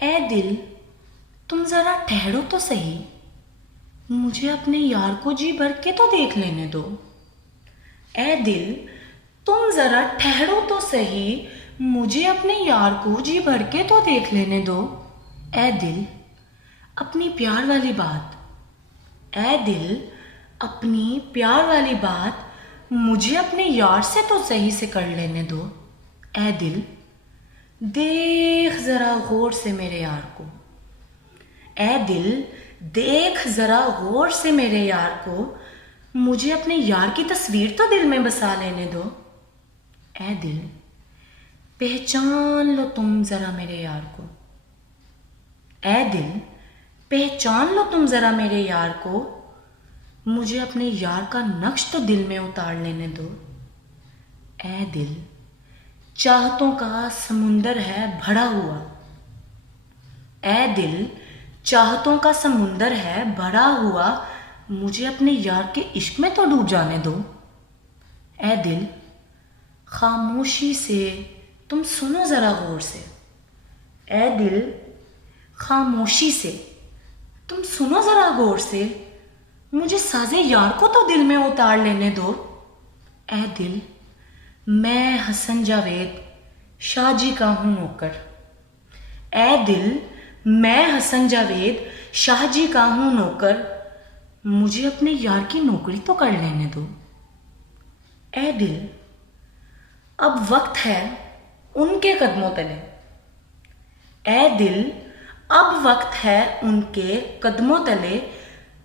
ए दिल, तुम जरा ठहरो तो सही, मुझे अपने यार को जी भर के तो देख लेने दो। ए दिल, तुम जरा ठहरो तो सही, मुझे अपने यार को जी भर के तो देख लेने दो। ए दिल, अपनी प्यार वाली बात, ए दिल, अपनी प्यार वाली बात मुझे अपने यार से तो सही से कर लेने दो। ए दिल, देख जरा गौर से मेरे यार को। ए दिल, देख जरा गौर से मेरे यार को, मुझे अपने यार की तस्वीर तो दिल में बसा लेने दो। ए दिल, पहचान लो तुम जरा मेरे यार को। ए दिल, पहचान लो तुम जरा मेरे यार को, मुझे अपने यार का नक्श तो दिल में उतार लेने दो। ए दिल, चाहतों का समुंदर है भरा हुआ। ए दिल, चाहतों का समुंदर है भरा हुआ, मुझे अपने यार के इश्क में तो डूब जाने दो। ए दिल, खामोशी से तुम सुनो जरा गौर से। ए दिल, खामोशी से तुम सुनो जरा गौर से, मुझे साजे यार को तो दिल में उतार लेने दो। ए दिल, मैं हसन जावेद शाहजी का हूँ नौकर। ए दिल, मैं हसन जावेद शाहजी का हूँ नौकर, मुझे अपने यार की नौकरी तो कर लेने दो। ए दिल, अब वक्त है उनके कदमों तले। ए दिल, अब वक्त है उनके कदमों तले,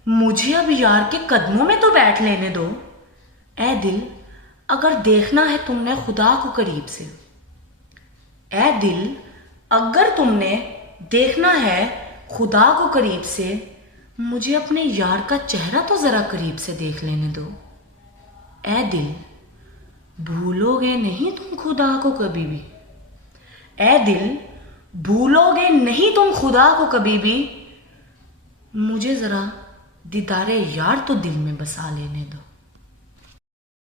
मुझे अब यार के कदमों में तो बैठ लेने दो। ए दिल, अगर देखना है तुमने खुदा को करीब से। ए दिल, अगर तुमने देखना है खुदा को करीब से, मुझे अपने यार का चेहरा तो जरा करीब से देख लेने दो। ए दिल, भूलोगे नहीं तुम खुदा को कभी भी। ए दिल, भूलोगे नहीं तुम खुदा को कभी भी, मुझे जरा दीदारे यार तो दिल में बसा लेने दो।